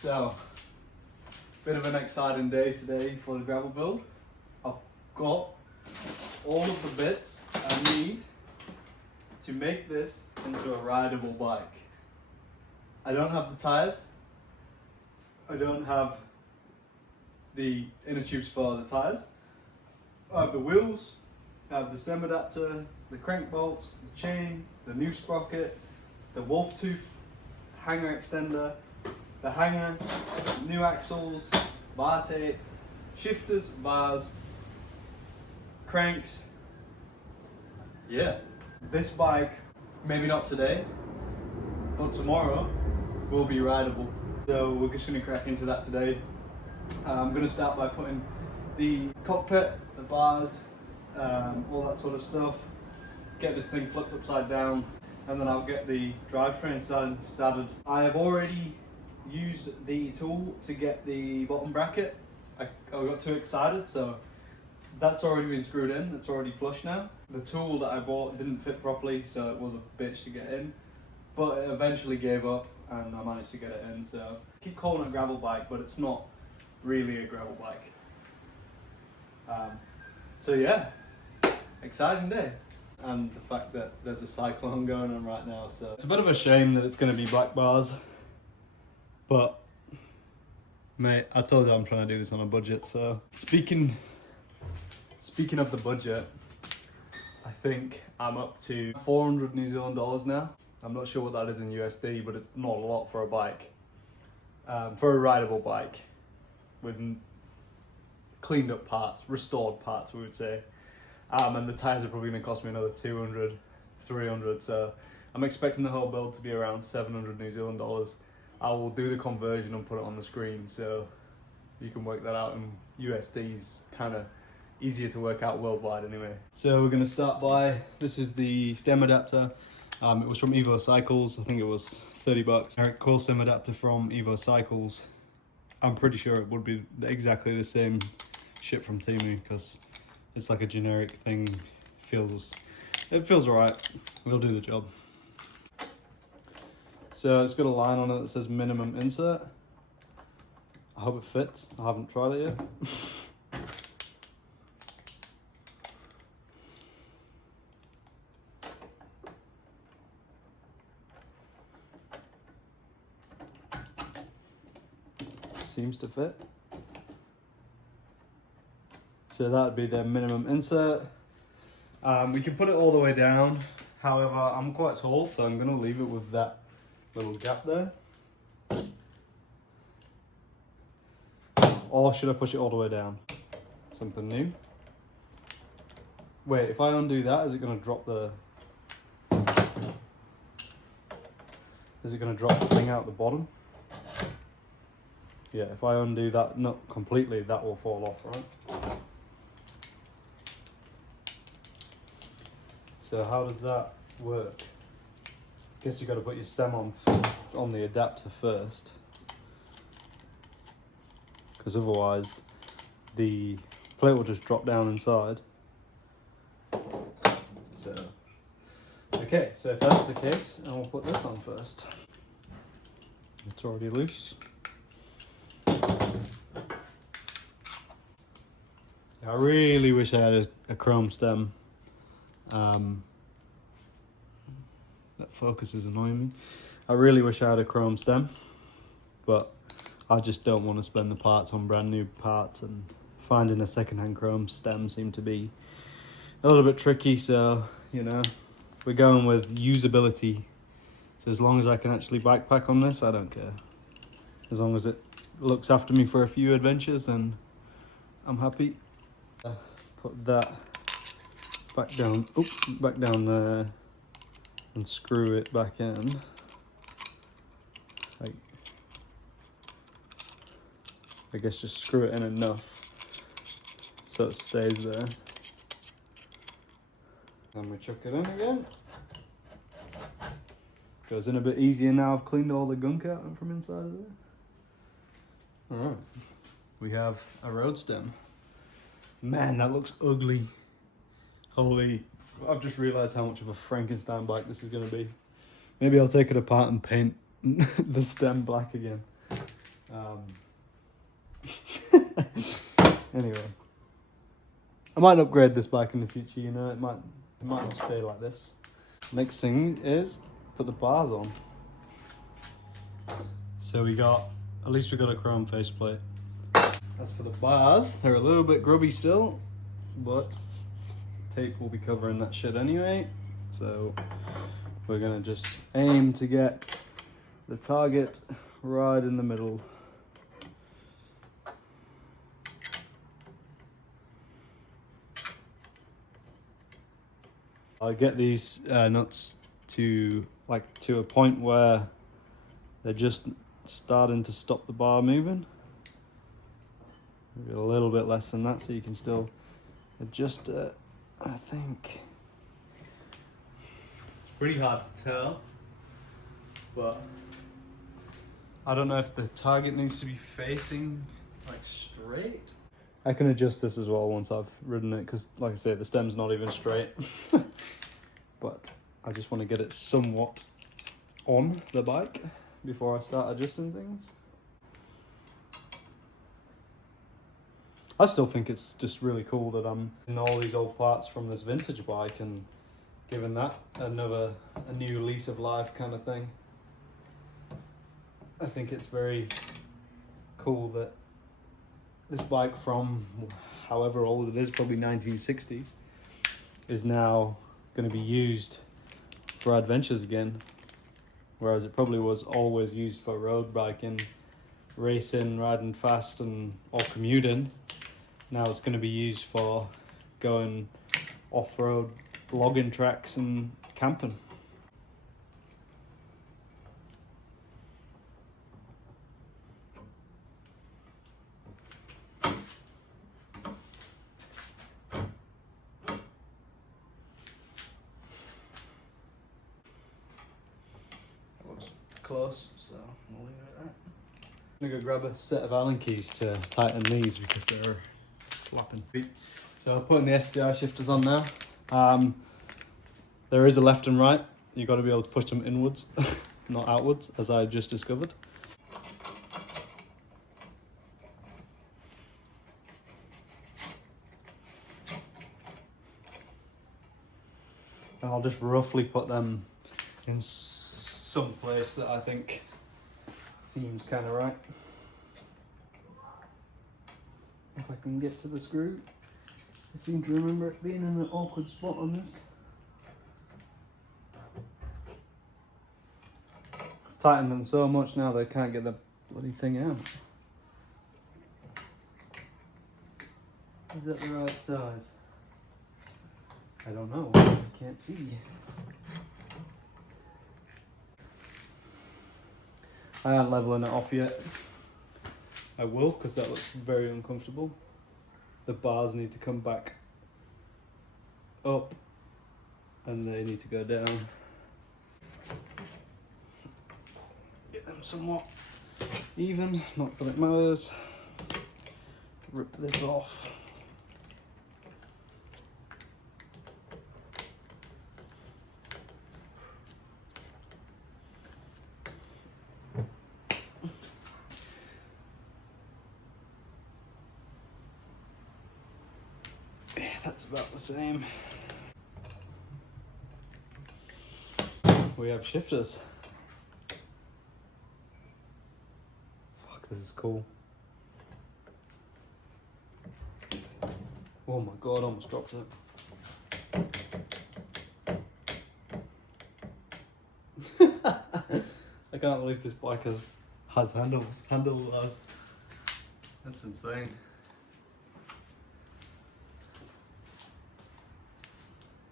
So, bit of an exciting day today for the gravel build. I've got all of the bits I need to make this into a rideable bike. I don't have the tyres, I don't have the inner tubes for the tyres, I have the wheels, I have the stem adapter, the crank bolts, the chain, the new sprocket, the wolf tooth hanger extender, the hanger, new axles, bar tape, shifters, bars, cranks. Yeah, this bike, maybe not today, but tomorrow will be rideable. So we're just going to crack into that today. I'm going to start by putting the cockpit, the bars, all that sort of stuff, get this thing flipped upside down, and then I'll get the drivetrain started. I have already used the tool to get the bottom bracket. I got too excited, so that's already been screwed in, it's already flush now. The tool that I bought didn't fit properly, so it was a bitch to get in, but it eventually gave up and I managed to get it in. So I keep calling it a gravel bike, but it's not really a gravel bike. So yeah, exciting day. And the fact that there's a cyclone going on right now, so it's a bit of a shame that it's going to be black bars, but mate, I told you I'm trying to do this on a budget. So speaking of the budget, I think I'm up to 400 New Zealand dollars now. I'm not sure what that is in USD, but it's not a lot for a bike, for a rideable bike with cleaned up parts, restored parts we would say. And the tyres are probably going to cost me another 200, 300, so I'm expecting the whole build to be around 700 New Zealand dollars. I will do the conversion and put it on the screen so you can work that out in USDs, kind of easier to work out worldwide anyway. So we're going to start by, this is the stem adapter. It was from Evo Cycles, I think it was 30 bucks. Coil stem adapter from Evo Cycles. I'm pretty sure it would be exactly the same shit from Temu because it's like a generic thing. It feels alright. We'll do the job. So it's got a line on it that says minimum insert. I hope it fits. I haven't tried it yet. Seems to fit. So that would be the minimum insert. We can put it all the way down. However, I'm quite tall, so I'm going to leave it with that little gap there. Or should I push it all the way down? Something new. Wait, if I undo that, is it going to drop the... Is it going to drop the thing out the bottom? Yeah, if I undo that nut completely, that will fall off, right? So how does that work? Guess you got to put your stem on the adapter first, because otherwise the plate will just drop down inside. So okay, so if that's the case, I will put this on first. It's already loose. I really wish I had a chrome stem. That focus is annoying me. I really wish I had a chrome stem, but I just don't want to spend the parts on brand new parts, and finding a second-hand chrome stem seemed to be a little bit tricky. So, you know, we're going with usability. So as long as I can actually backpack on this, I don't care. As long as it looks after me for a few adventures, then I'm happy. Put that back down there and screw it back in. Like, I guess just screw it in enough so it stays there. Then we chuck it in again. Goes in a bit easier now I've cleaned all the gunk out from inside of there. Alright, we have a road stem. Man, that looks ugly. Holy, I've just realised how much of a Frankenstein bike this is going to be. Maybe I'll take it apart and paint the stem black again. Anyway, I might upgrade this bike in the future, you know, it might not stay like this. Next thing is put the bars on. So at least we got a chrome faceplate. As for the bars, they're a little bit grubby still, but tape will be covering that shit anyway. So we're gonna just aim to get the target right in the middle. I get these nuts to a point where they're just starting to stop the bar moving. Maybe a little bit less than that, so you can still adjust it, I think. Pretty hard to tell, but I don't know if the target needs to be facing like straight. I can adjust this as well once I've ridden it, because like I say, the stem's not even straight. But I just want to get it somewhat on the bike before I start adjusting things. I still think it's just really cool that I'm in all these old parts from this vintage bike and giving that a new lease of life kind of thing. I think it's very cool that this bike from however old it is, probably 1960s, is now going to be used for adventures again, whereas it probably was always used for road biking, racing, riding fast or commuting. Now it's going to be used for going off-road, logging tracks and camping. Close, so we'll leave it at that. I'm gonna go grab a set of Allen keys to tighten these because they're flapping feet. So putting the STI shifters on now. There is a left and right. You've got to be able to push them inwards, not outwards, as I just discovered. And I'll just roughly put them in some place that I think seems kind of right. If I can get to the screw. I seem to remember it being in an awkward spot on this. I've tightened them so much now they can't get the bloody thing out. Is that the right size? I don't know, I can't see. I aren't leveling it off yet. I will, because that looks very uncomfortable. The bars need to come back up and they need to go down. Get them somewhat even, not that it matters. Rip this off. That's about the same. We have shifters. Fuck, this is cool. Oh my god, I almost dropped it. I can't believe this bike has handlebars. That's insane.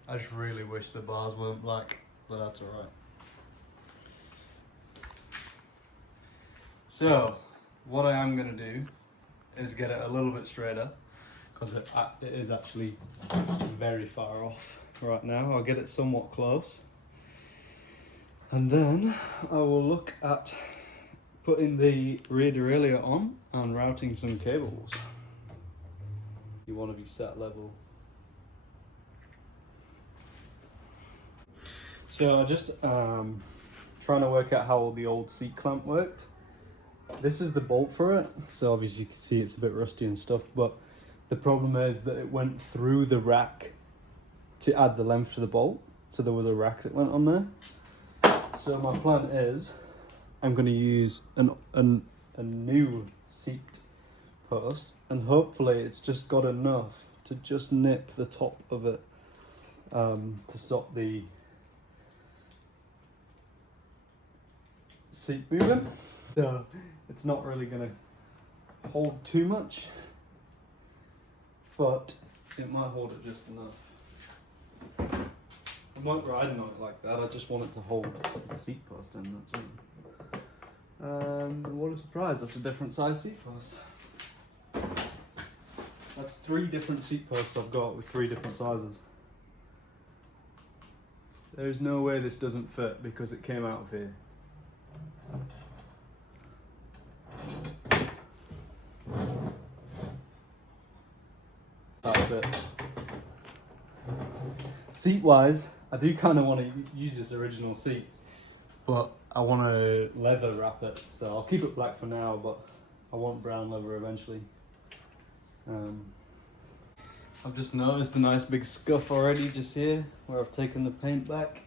I just really wish the bars weren't black, but that's alright. So, what I am going to do is get it a little bit straighter, because it is actually very far off right now. I'll get it somewhat close. And then I will look at putting the rear derailleur on and routing some cables. You want to be set level. So I'm just trying to work out how the old seat clamp worked. This is the bolt for it, so obviously you can see it's a bit rusty and stuff, but the problem is that it went through the rack to add the length to the bolt, so there was a rack that went on there. So my plan is I'm going to use a new seat post, and hopefully it's just got enough to just nip the top of it to stop the seat moving. So it's not really going to hold too much, but it might hold it just enough. I'm not riding on it like that, I just want it to hold the seat post in, that's all. What a surprise, that's a different size seat post. That's 3 different seat posts I've got with 3 different sizes. There's no way this doesn't fit because it came out of here. That's it. Seat wise, I do kind of want to use this original seat, but I want to leather wrap it, so I'll keep it black for now, but I want brown leather eventually. I've just noticed a nice big scuff already just here where I've taken the paint back.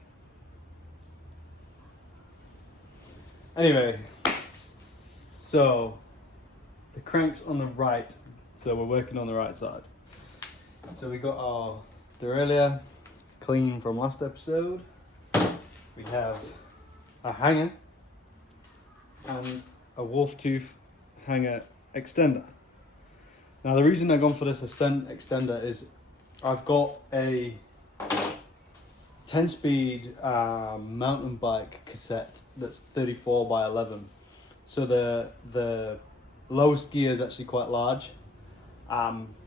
Anyway, so the crank's on the right, so we're working on the right side. So we got our derailleur clean from last episode. We have a hanger and a wolf tooth hanger extender. Now the reason I've gone for this extender is I've got a 10-speed mountain bike cassette that's 34 by 11. So the lowest gear is actually quite large.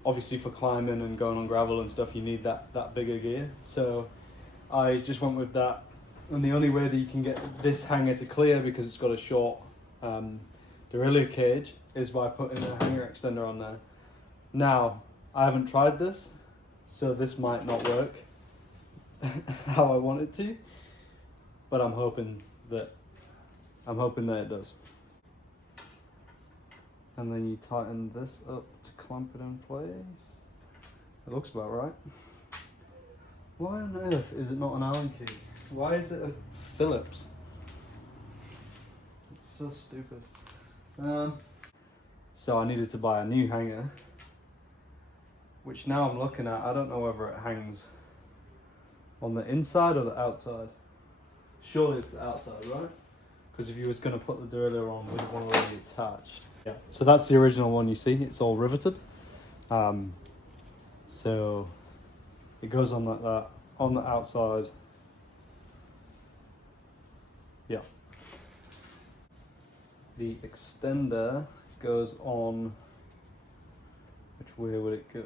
Obviously for climbing and going on gravel and stuff, you need that bigger gear. So I just went with that. And the only way that you can get this hanger to clear, because it's got a short derailleur cage, is by putting a hanger extender on there. Now, I haven't tried this, so this might not work how I want it to, but I'm hoping that it does. And then you tighten this up to clamp it in place. It looks about right. Why on earth is it not an Allen key? Why is it a Phillips? It's so stupid. So I needed to buy a new hanger, which now I'm looking at, I don't know whether it hangs on the inside or the outside. Surely it's the outside, right? Because if you was going to put the derailleur on, we'd want to already attached. Yeah. So that's the original one you see, it's all riveted. So it goes on like that, on the outside. Yeah. The extender goes on, which way would it go?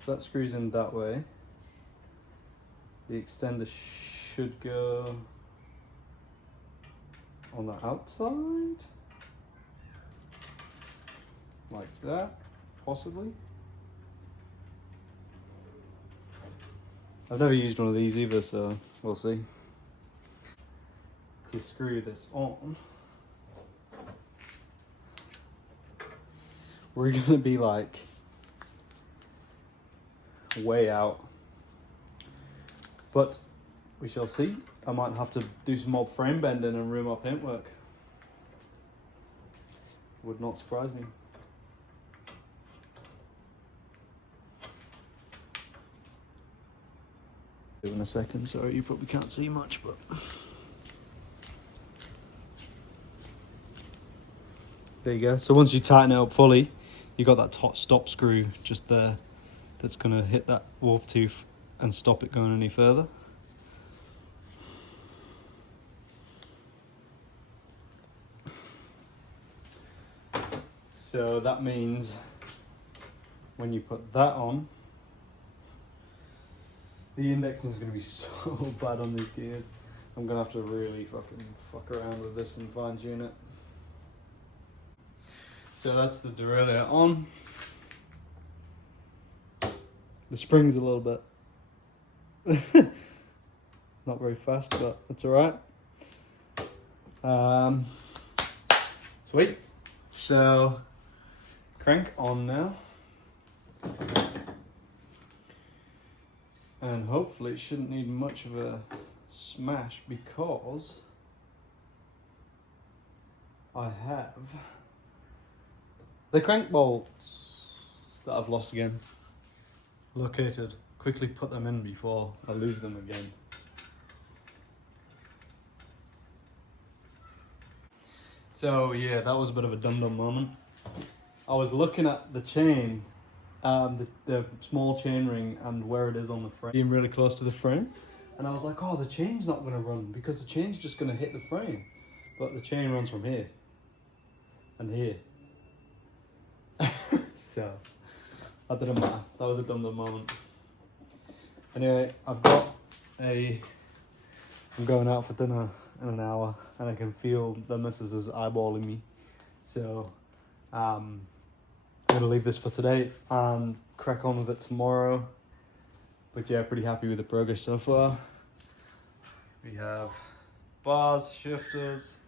If that screws in that way, the extender should go on the outside, like that, possibly. I've never used one of these either, so we'll see. To screw this on, we're gonna be like way out, but we shall see. I might have to do some more frame bending and room our paintwork. Would not surprise me. In a second, sorry, you probably can't see much, but there you go. So once you tighten it up fully, you got that top stop screw just there that's going to hit that wolf tooth and stop it going any further. So that means when you put that on, the indexing is going to be so bad on these gears. I'm going to have to really fucking fuck around with this and fine tune it. So that's the derailleur on. The spring's a little bit not very fast, but that's alright. Sweet. So crank on now. And hopefully it shouldn't need much of a smash because I have the crank bolts that I've lost again located. Quickly put them in before I lose them again. So yeah, that was a bit of a dum-dum moment. I was looking at the chain, the small chain ring and where it is on the frame, being really close to the frame. And I was like, oh, the chain's not gonna run because the chain's just gonna hit the frame. But the chain runs from here and here. So, that didn't matter. That was a dum-dum moment. Anyway, I'm going out for dinner in an hour and I can feel the missus is eyeballing me. So, I'm gonna leave this for today and crack on with it tomorrow. But yeah, pretty happy with the progress so far. We have bars, shifters,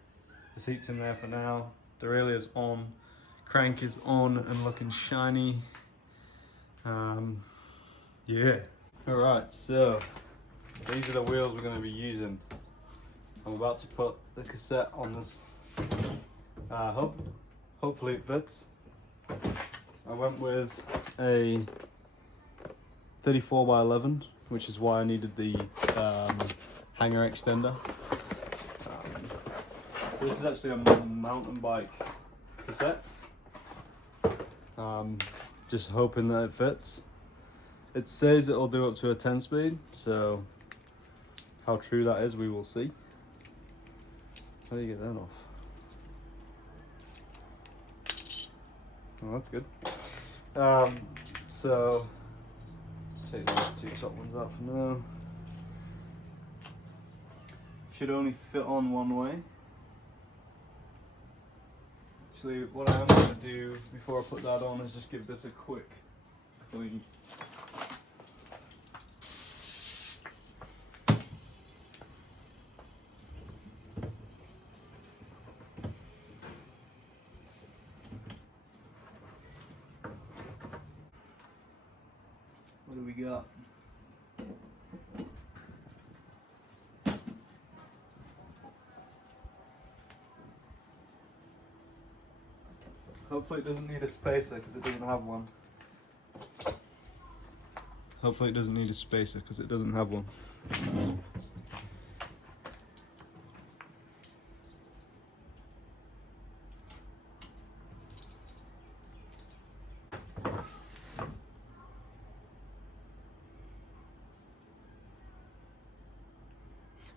the seat's in there for now. Derailleur's on, crank is on and looking shiny. Yeah. Alright, so these are the wheels we're going to be using. I'm about to put the cassette on this hub. Hopefully it fits. I went with a 34x11, which is why I needed the hanger extender. This is actually a mountain bike cassette. Just hoping that it fits. It says it'll do up to a 10 speed, so how true that is we will see. How do you get that off? Oh, that's good. So take those two top ones out for now. Should only fit on one way. Actually, what I am going to do before I put that on is just give this a quick clean. What do we got? Hopefully it doesn't need a spacer because it doesn't have one. Hopefully it doesn't need a spacer because it doesn't have one.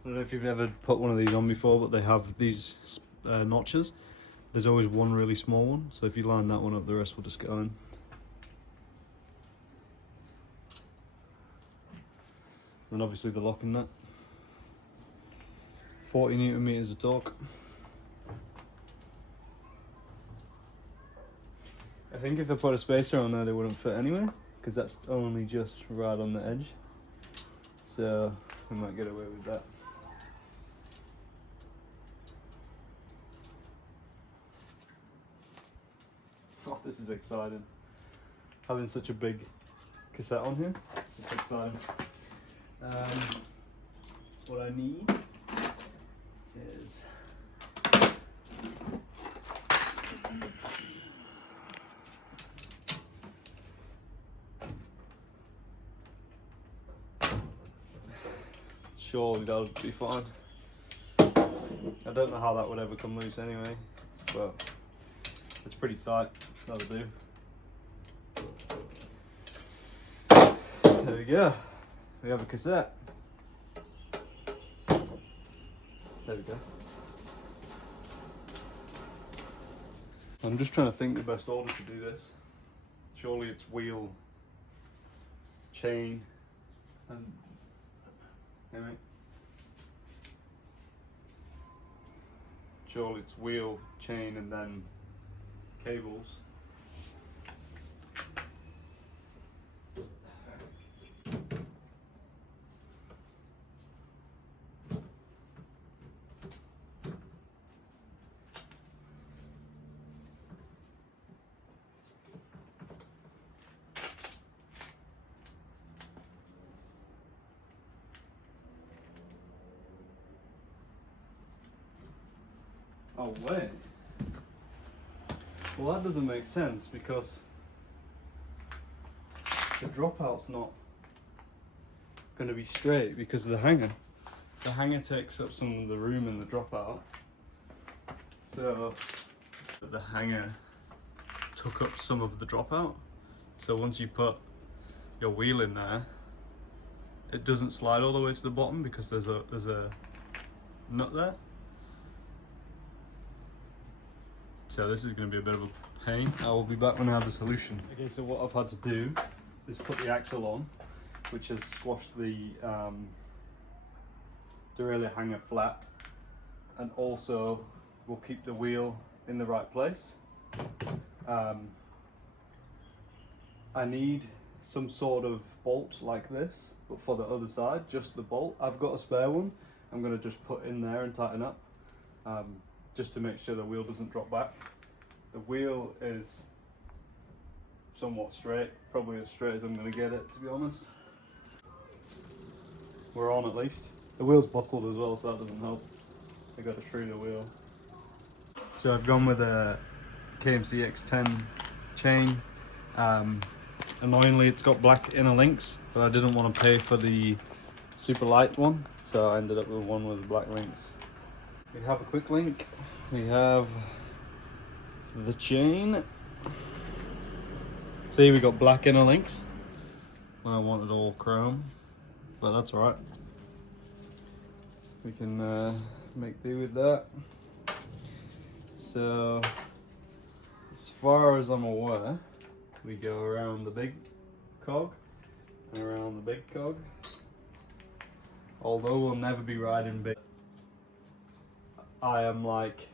I don't know if you've ever put one of these on before, but they have these notches. There's always one really small one, so if you line that one up, the rest will just go in. And obviously the locking nut. 40 Newton meters of torque. I think if I put a spacer on there, they wouldn't fit anyway, because that's only just right on the edge. So we might get away with that. Oh, this is exciting. Having such a big cassette on here, it's exciting. What I need is surely that'll be fine. I don't know how that would ever come loose anyway, but it's pretty tight. That'll do. There we go. We have a cassette. There we go. I'm just trying to think the best order to do this. Surely it's wheel, chain, and anyway. Surely it's wheel, chain, and then cables. Oh wait. Well, that doesn't make sense because the dropout's not going to be straight because of the hanger. The hanger takes up some of the room in the dropout. So the hanger took up some of the dropout. So once you put your wheel in there, it doesn't slide all the way to the bottom because there's a nut there. So this is going to be a bit of a pain. I will be back when I have a solution. Okay, so what I've had to do is put the axle on, which has squashed the derailleur hanger flat, and also will keep the wheel in the right place. I need some sort of bolt like this, but for the other side, just the bolt. I've got a spare one. I'm going to just put in there and tighten up, just to make sure the wheel doesn't drop back. The wheel is somewhat straight, probably as straight as I'm going to get it, to be honest. We're on at least. The wheel's buckled as well, so that doesn't help. I got to true the wheel. So I've gone with a KMC X10 chain. Annoyingly, it's got black inner links, but I didn't want to pay for the super light one, so I ended up with one with black links. We have a quick link. We have the chain. See, we got black inner links. I wanted all chrome, but that's alright. We can make do with that. So, as far as I'm aware, we go around the big cog and around the big cog. Although we'll never be riding big, I am like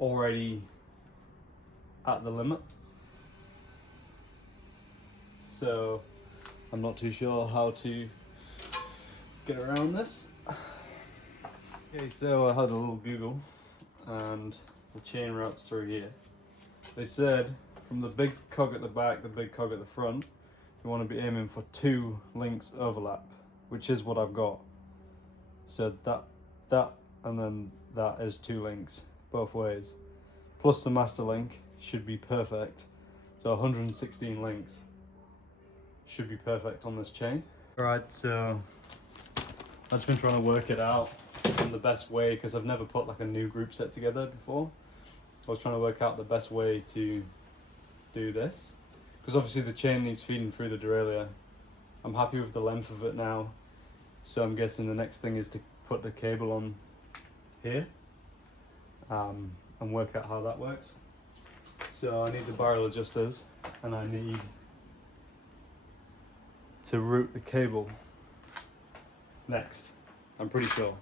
already at the limit. So I'm not too sure how to get around this. Okay, so I had a little Google and the chain routes through here. They said from the big cog at the back, the big cog at the front, you want to be aiming for 2 links overlap, which is what I've got. So that and then that is 2 links both ways. Plus the master link should be perfect. So 116 links should be perfect on this chain. Alright, so I've just been trying to work it out in the best way because I've never put like a new group set together before. I was trying to work out the best way to do this because obviously the chain needs feeding through the derailleur. I'm happy with the length of it now, so I'm guessing the next thing is to put the cable on here and work out how that works. So I need the barrel adjusters and I need to route the cable next, I'm pretty sure.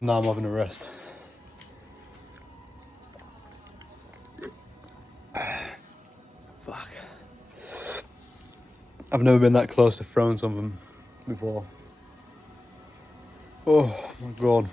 Now I'm having a rest. Fuck. I've never been that close to throwing something before. Oh my god.